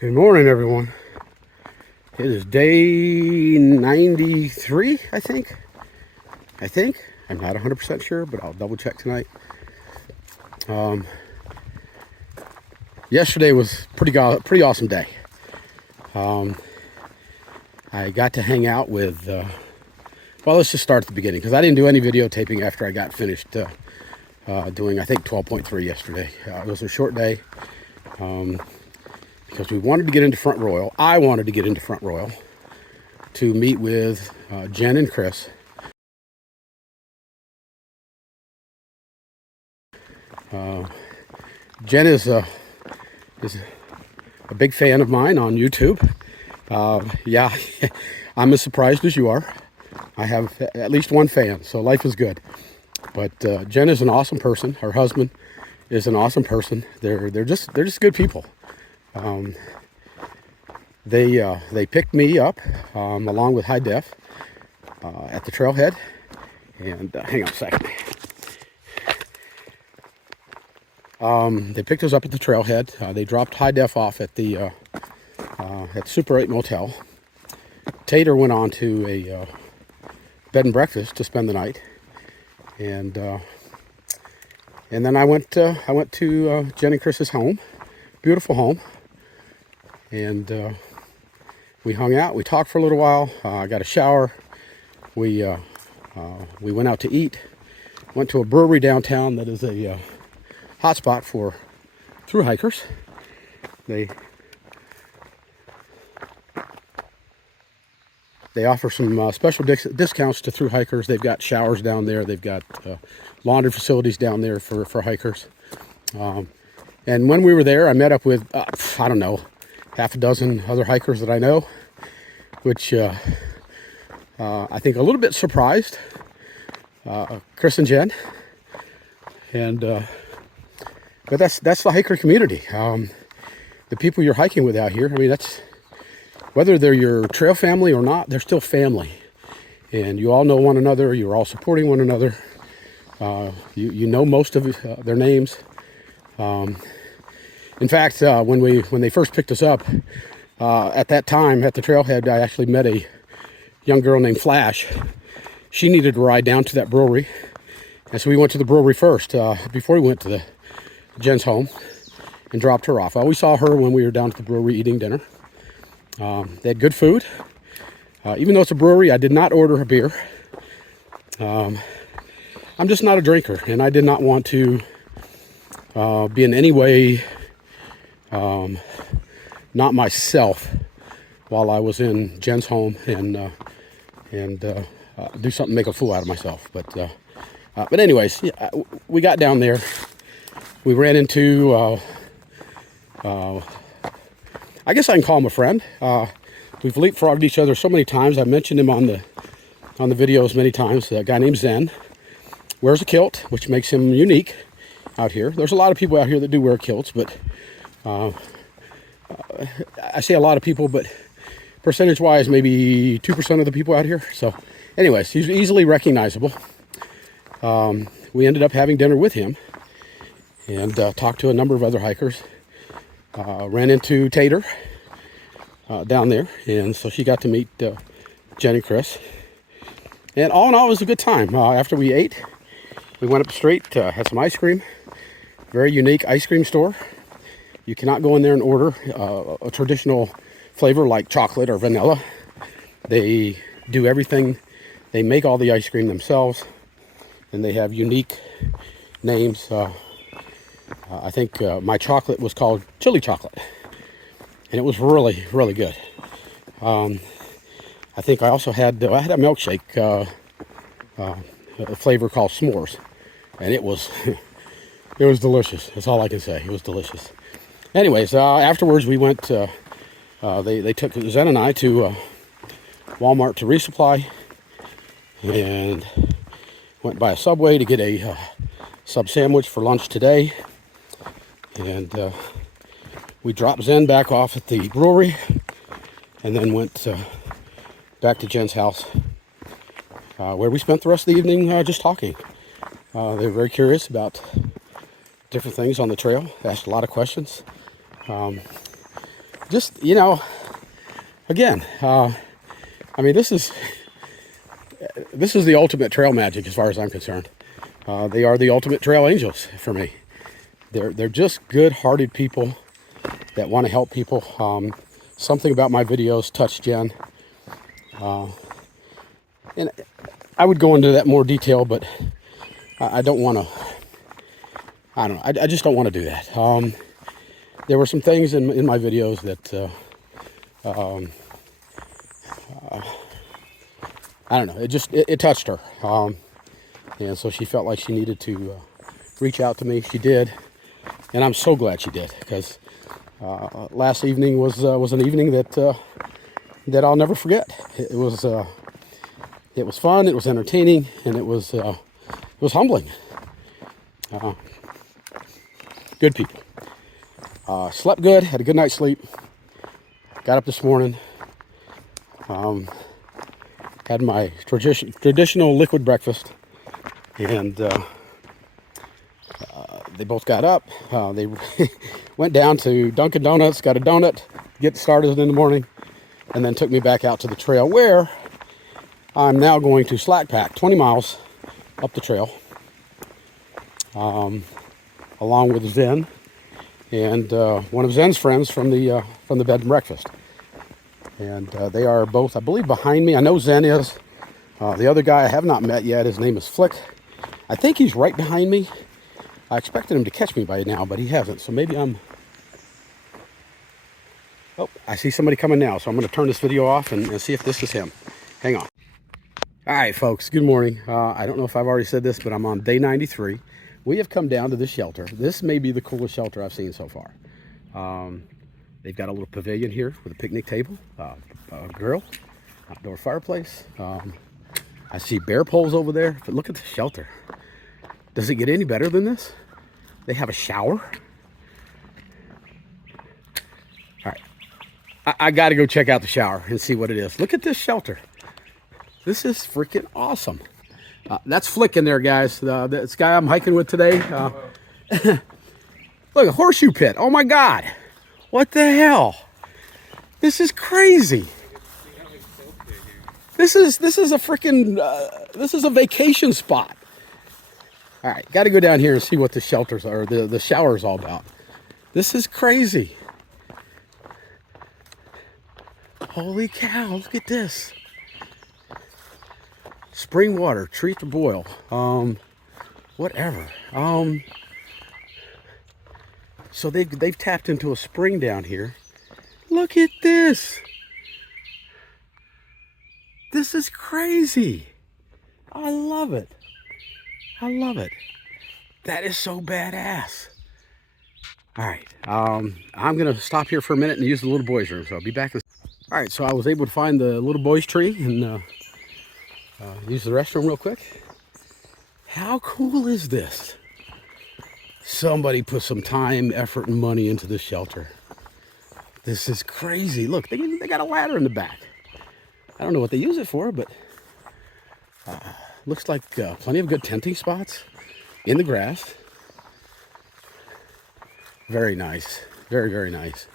Good morning, everyone. It is day 93, I think. I'm not 100% sure, but I'll double check tonight. Yesterday was pretty awesome day. I got to hang out with, well, let's just start at the beginning, because I didn't do any videotaping after I got finished doing, I think, 12.3 yesterday. It was a short day. Because we wanted to get into Front Royal. I wanted to get into Front Royal to meet with Jen and Chris. Jen is a big fan of mine on YouTube. Yeah, I'm as surprised as you are. I have at least one fan, so life is good. But Jen is an awesome person. Her husband is an awesome person. They're just good people. They picked me up along with High Def at the trailhead, and hang on a second. They picked us up at the trailhead. They dropped High Def off at the Super 8 Motel. Tater went on to a bed and breakfast to spend the night, and then I went to Jen and Chris's home, beautiful home. And we hung out. We talked for a little while. I got a shower. We went out to eat. Went to a brewery downtown that is a hot spot for thru hikers. They offer some special discounts to thru hikers. They've got showers down there. They've got laundry facilities down there for hikers. And when we were there, I met up with I don't know, half a dozen other hikers that I know, which I think a little bit surprised Chris and Jen. And but that's the hiker community. The people you're hiking with out here, I mean, that's whether they're your trail family or not, they're still family. And you all know one another. You're all supporting one another. You know most of their names. In fact, when they first picked us up, at that time at the trailhead, I actually met a young girl named Flash. She needed to ride down to that brewery, and so we went to the brewery first before we went to Jen's home and dropped her off. We saw her when we were down at the brewery eating dinner. They had good food. Even though it's a brewery, I did not order a beer. I'm just not a drinker, and I did not want to be in any way not myself while I was in Jen's home and do something to make a fool out of myself. But anyways, yeah, we got down there. We ran into I guess I can call him a friend. We've leapfrogged each other so many times. I've mentioned him on the videos many times. A guy named Zen wears a kilt, which makes him unique out here. There's a lot of people out here that do wear kilts, but I say a lot of people, but percentage-wise, maybe 2% of the people out here. So anyways, he's easily recognizable. We ended up having dinner with him and talked to a number of other hikers. Ran into Tater down there, and so she got to meet Jen and Chris. And all in all, it was a good time. After we ate, we went up the street, had some ice cream. Very unique ice cream store. You cannot go in there and order a traditional flavor like chocolate or vanilla. They do everything. They make all the ice cream themselves, and they have unique names. I think my chocolate was called chili chocolate, and it was really, really good. I think I also had a milkshake, a flavor called s'mores, and it was it was delicious. That's all I can say. It was delicious. Anyways, afterwards we went. They took Zen and I to Walmart to resupply, and went by a Subway to get a sub sandwich for lunch today. And we dropped Zen back off at the brewery, and then went back to Jen's house, where we spent the rest of the evening just talking. They were very curious about different things on the trail, asked a lot of questions. just, again, I mean, this is the ultimate trail magic as far as I'm concerned. They are the ultimate trail angels for me. They're just good-hearted people that want to help people. Something about my videos touched Jen. And I would go into that more detail, but I don't want to, I don't know, I just don't want to do that. There were some things in my videos that, I don't know, it touched her. And so she felt like she needed to reach out to me. She did. And I'm so glad she did, because last evening was an evening that I'll never forget. It was fun, it was entertaining, and it was humbling. Good people. Slept good, had a good night's sleep. Got up this morning. Had my traditional liquid breakfast, and they both got up. They went down to Dunkin' Donuts, got a donut, get started in the morning, and then took me back out to the trail, where I'm now going to slack pack 20 miles up the trail, along with Zen and one of Zen's friends from the bed and breakfast. And they are both, I believe, behind me. I know Zen is. The other guy I have not met yet, his name is Flick. I think he's right behind me. I expected him to catch me by now, but he hasn't. So maybe I'm... Oh, I see somebody coming now. So I'm going to turn this video off and see if this is him. Hang on. All right, folks. Good morning. I don't know if I've already said this, but I'm on day 93. We have come down to this shelter. This may be the coolest shelter I've seen so far. They've got a little pavilion here with a picnic table, a grill, outdoor fireplace. I see bear poles over there. But look at the shelter. Does it get any better than this? They have a shower. All right. I got to go check out the shower and see what it is. Look at this shelter. This is freaking awesome. That's Flick in there, guys. This guy I'm hiking with today. Look, a horseshoe pit. Oh my God. What the hell? This is crazy. This is a freaking, this is a vacation spot. All right, got to go down here and see what the shelters are, the shower's all about. This is crazy. Holy cow, look at this. Spring water, treat to boil, whatever. So they've tapped into a spring down here. Look at this. This is crazy. I love it. I love it. That is so badass. All right, I'm gonna stop here for a minute and use the little boys' room. So I'll be back. All right, so I was able to find the little boys' tree and use the restroom real quick. How cool is this? Somebody put some time, effort, and money into this shelter. This is crazy. Look, they got a ladder in the back. I don't know what they use it for, but looks like plenty of good tenting spots in the grass. Very nice. Very, very nice.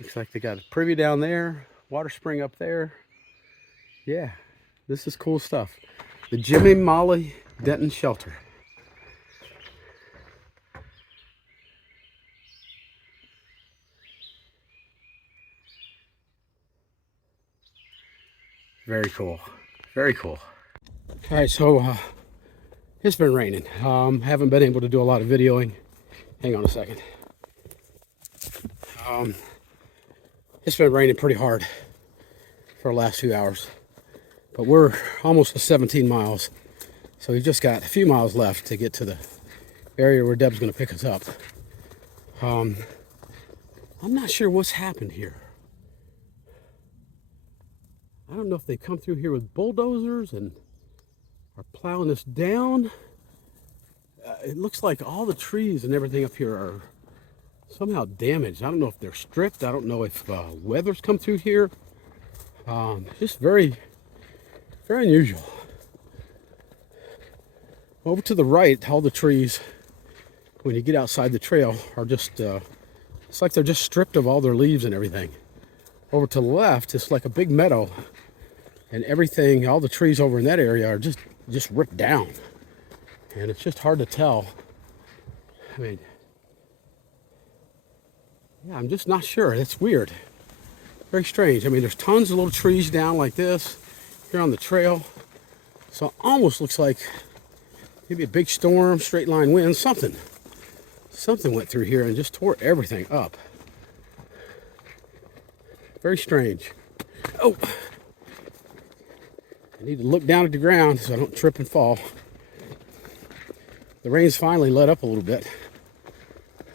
Looks like they got a privy down there, water spring up there. Yeah, this is cool stuff. The Jimmy Molly Denton Shelter. Very cool. Very cool. All right, so it's been raining. Haven't been able to do a lot of videoing. Hang on a second. It's been raining pretty hard for the last few hours, but we're almost to 17 miles. So we've just got a few miles left to get to the area where Deb's going to pick us up. I'm not sure what's happened here. I don't know if they come through here with bulldozers and are plowing this down. It looks like all the trees and everything up here are somehow damaged. I don't know if they're stripped. I don't know if weather's come through here. Just very, very unusual. Over to the right, all the trees, when you get outside the trail, are just, it's like they're just stripped of all their leaves and everything. Over to the left, it's like a big meadow, and everything, all the trees over in that area are just ripped down. And it's just hard to tell. I mean, yeah, I'm just not sure. It's weird. Very strange. I mean, there's tons of little trees down like this here on the trail. So it almost looks like maybe a big storm, straight line wind, something went through here and just tore everything up. Very strange. Oh, I need to look down at the ground so I don't trip and fall. The rain's finally let up a little bit.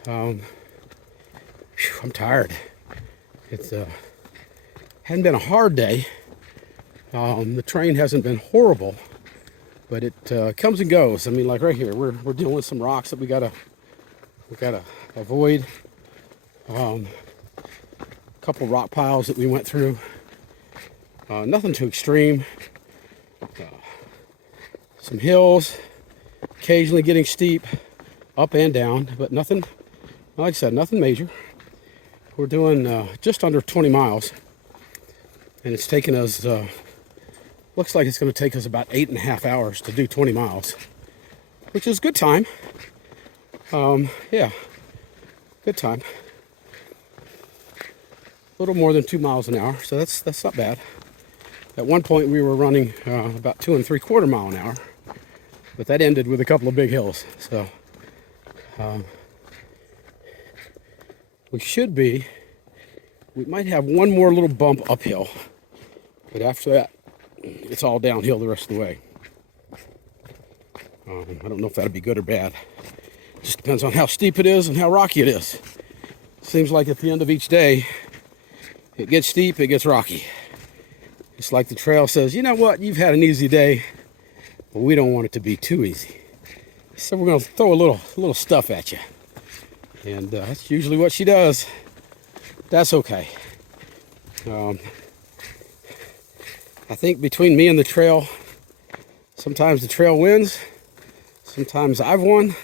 I'm tired. It's hadn't been a hard day. The train hasn't been horrible, but it comes and goes. I mean, like right here, we're dealing with some rocks that we gotta avoid. A couple rock piles that we went through. Nothing too extreme. Some hills, occasionally getting steep, up and down, but nothing, like I said, nothing major. We're doing just under 20 miles, and it's taken us, looks like it's going to take us about 8.5 hours to do 20 miles, which is good time. Yeah, good time. A little more than 2 miles an hour, so that's not bad. At one point we were running about 2 3/4 mile an hour, but that ended with a couple of big hills. So we might have one more little bump uphill, but after that, it's all downhill the rest of the way. I don't know if that'd be good or bad. Just depends on how steep it is and how rocky it is. Seems like at the end of each day, it gets steep, it gets rocky. It's like the trail says, you know what, you've had an easy day, but we don't want it to be too easy. So we're going to throw a little stuff at you. And that's usually what she does. That's okay. I think between me and the trail, sometimes the trail wins, sometimes I've won.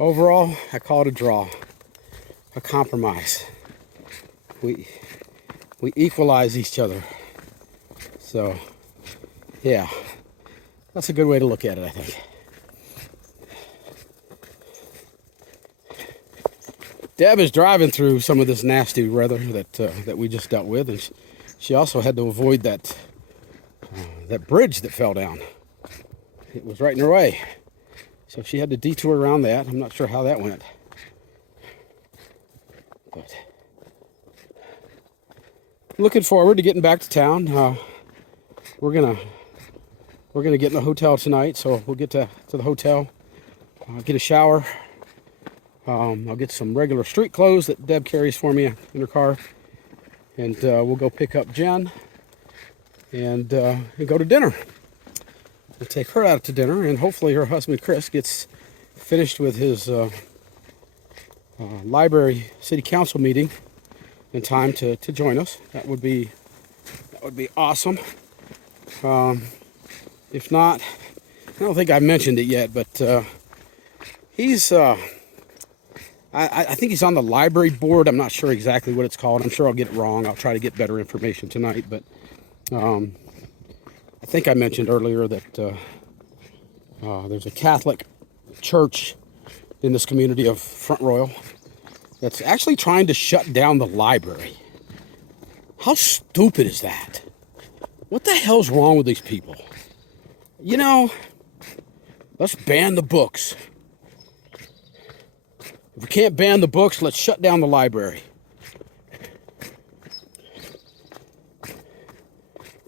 Overall, I call it a draw, a compromise. We equalize each other. So, yeah, that's a good way to look at it, I think. Deb is driving through some of this nasty weather that we just dealt with, and she also had to avoid that bridge that fell down. It was right in her way, so she had to detour around that. I'm not sure how that went, but looking forward to getting back to town. We're gonna get in a hotel tonight, so we'll get to the hotel, get a shower. I'll get some regular street clothes that Deb carries for me in her car, and we'll go pick up Jen and go to dinner. We'll take her out to dinner, and hopefully her husband Chris gets finished with his library city council meeting in time to join us. That would be awesome. If not, I don't think I've mentioned it yet, but he's I think he's on the library board. I'm not sure exactly what it's called. I'm sure I'll get it wrong. I'll try to get better information tonight, but I think I mentioned earlier that there's a Catholic church in this community of Front Royal that's actually trying to shut down the library. How stupid is that? What the hell's wrong with these people? You know, let's ban the books. If we can't ban the books, let's shut down the library.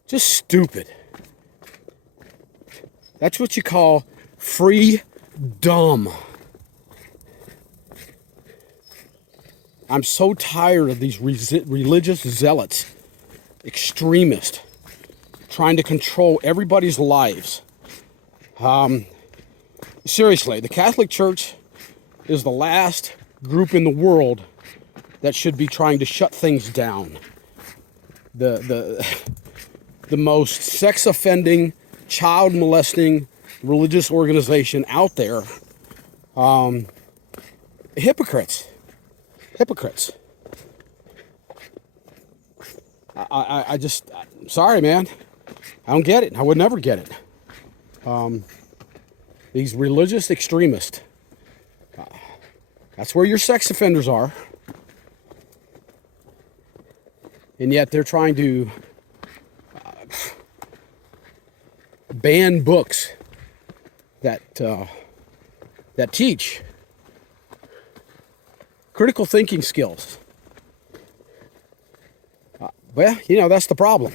Just stupid. That's what you call free dumb. I'm so tired of these religious zealots, extremists, trying to control everybody's lives. Seriously, the Catholic Church is the last group in the world that should be trying to shut things down. the most sex offending, child molesting religious organization out there. Hypocrites. Hypocrites. I'm sorry, man. I don't get it. I would never get it. These religious extremists. That's where your sex offenders are. And yet they're trying to ban books that teach critical thinking skills. Well, that's the problem.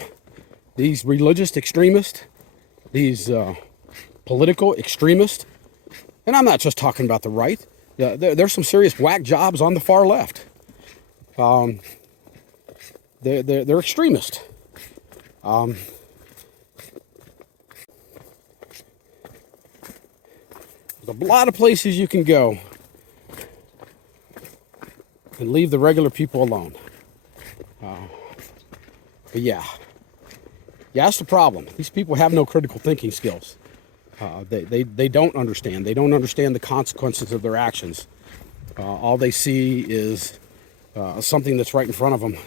These religious extremists, these political extremists, and I'm not just talking about the right. There's some serious whack jobs on the far left. They're extremists. There's a lot of places you can go and leave the regular people alone. But yeah, that's the problem. These people have no critical thinking skills. They don't understand. They don't understand the consequences of their actions. All they see is something that's right in front of them.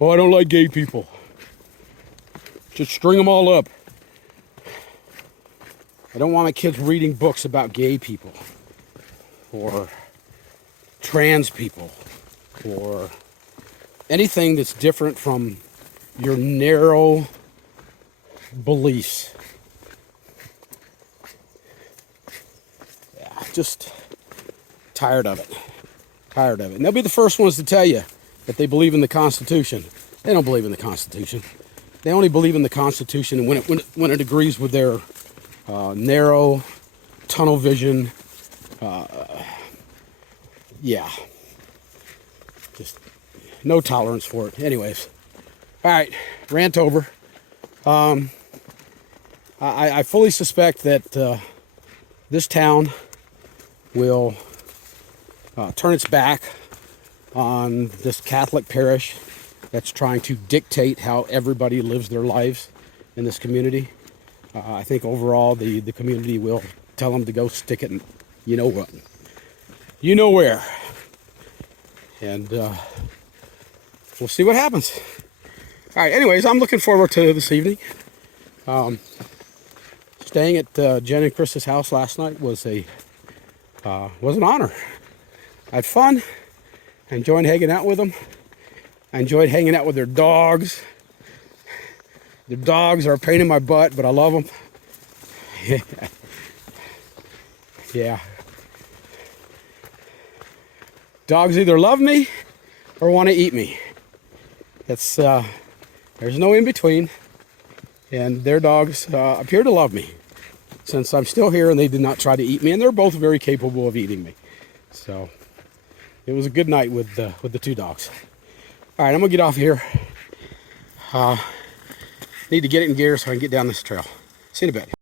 Oh, I don't like gay people. Just string them all up. I don't want my kids reading books about gay people or trans people or anything that's different from your narrow beliefs. Yeah, just tired of it. Tired of it. And they'll be the first ones to tell you that they believe in the Constitution. They don't believe in the Constitution. They only believe in the Constitution when it agrees with their narrow tunnel vision. Yeah. Just no tolerance for it. Anyways. All right. Rant over. I fully suspect that this town will turn its back on this Catholic parish that's trying to dictate how everybody lives their lives in this community. I think overall the community will tell them to go stick it in you know what. You know where. And we'll see what happens. All right, anyways, I'm looking forward to this evening. Staying at Jen and Chris's house last night was an honor. I had fun. I enjoyed hanging out with them. I enjoyed hanging out with their dogs. Their dogs are a pain in my butt, but I love them. Yeah. Dogs either love me or want to eat me. It's there's no in between. And their dogs appear to love me since I'm still here and they did not try to eat me. And they're both very capable of eating me. So it was a good night with the two dogs. All right, I'm gonna get off here. Need to get it in gear so I can get down this trail. See you in a bit.